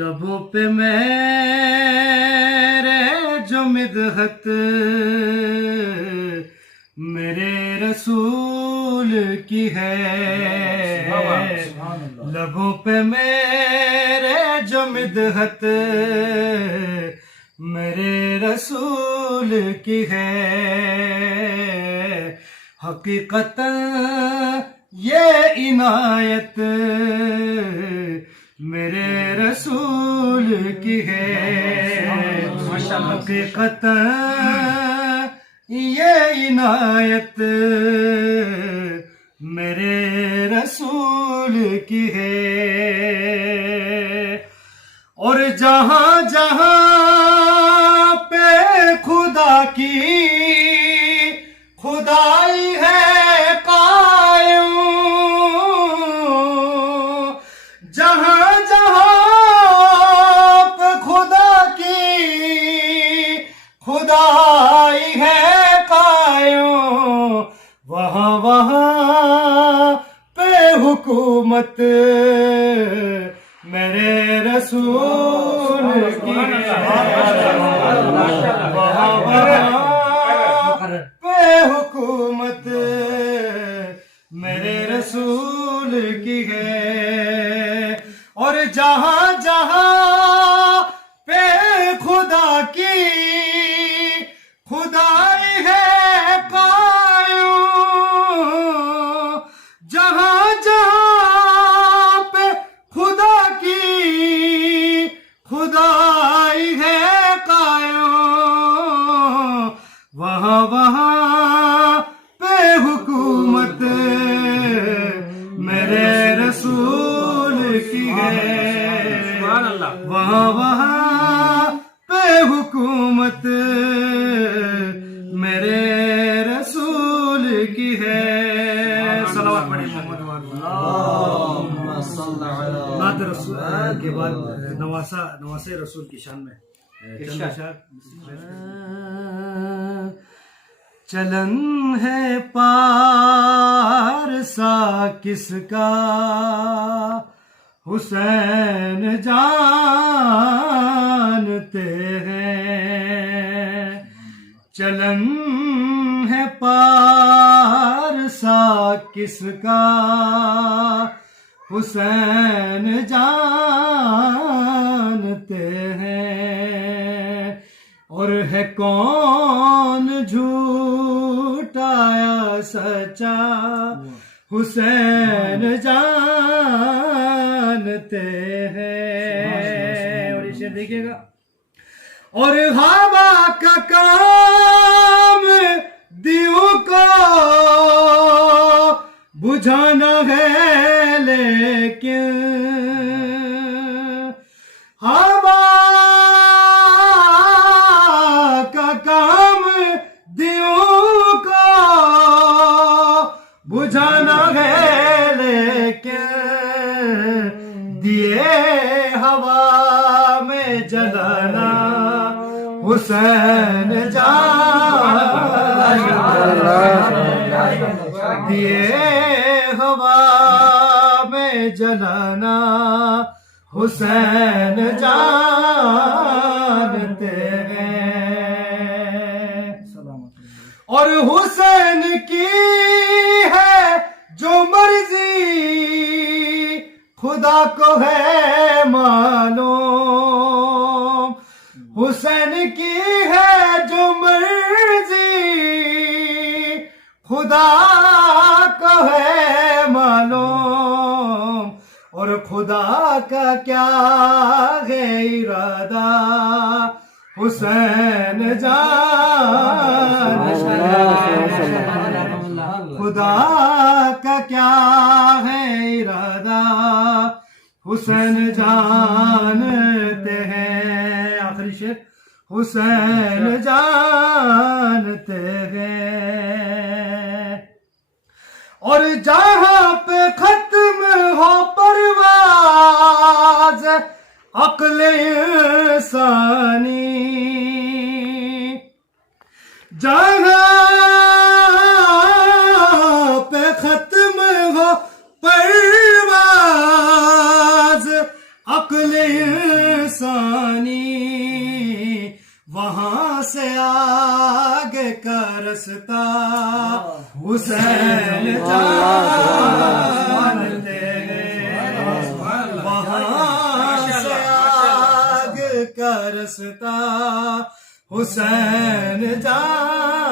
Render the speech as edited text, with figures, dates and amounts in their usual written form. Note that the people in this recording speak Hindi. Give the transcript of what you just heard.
लबों पे मेरे जो मिदहत मेरे रसूल की है, लबों पे मेरे जो मिदहत मेरे रसूल की है। हकीकतन ये इनायत मेरे रसूल की है। हकीकतन ये इनायत मेरे रसूल की है। और जहां जहां पे खुदा की खुदाई है कायम, जहां जहां पे खुदा की खुदाई है कायम, वहां वहां पे हुकूमत मेरे रसूल की है। वहां वहां पे हुकूमत मेरे रसूल की है। और जहां जहां पे खुदा की खुदाई है कायम, जहां जहां पे खुदा की खुदाई है कायम, वहां वहां पे हुकूमत मेरे रसूल की है। वहां वहां पे हुकूमत मेरे रसूल की है। सलावत पढ़िए नात रसूल के बाद नवासे रसूल की शान में चलन है पारसा किसका हुसैन जानते हैं। चलन है पारसा किसका हुसैन जानते हैं। और है कौन झूठा या सच्चा हुसैन जानते हैं। और इसे देखिएगा। और हवा का काम दियों को बुझाना है, लेकिन हवा का काम दियों को बुझाना है, लेकिन दिए हवा में जलाना हुसैन दिए हवा में जलाना हुसैन जानते हैं। और हुसैन की है जो मर्जी खुदा को है मालूम। हुसैन की है जो मर्जी खुदा को है मालूम। और खुदा का क्या है इरादा हुसैन जानते हैं। खुदा का क्या है इरादा हुसैन जानते हैं। आखिरी शेर हुसैन जानते हैं। और जहां पे खत्म हो परवाज अक्ल इंसानी, जहां पे खत्म हो परवाज अक्ल इंसानी वहां से आगे का रास्ता हुसैन जानते वहां से आगे का रास्ता हुसैन जानते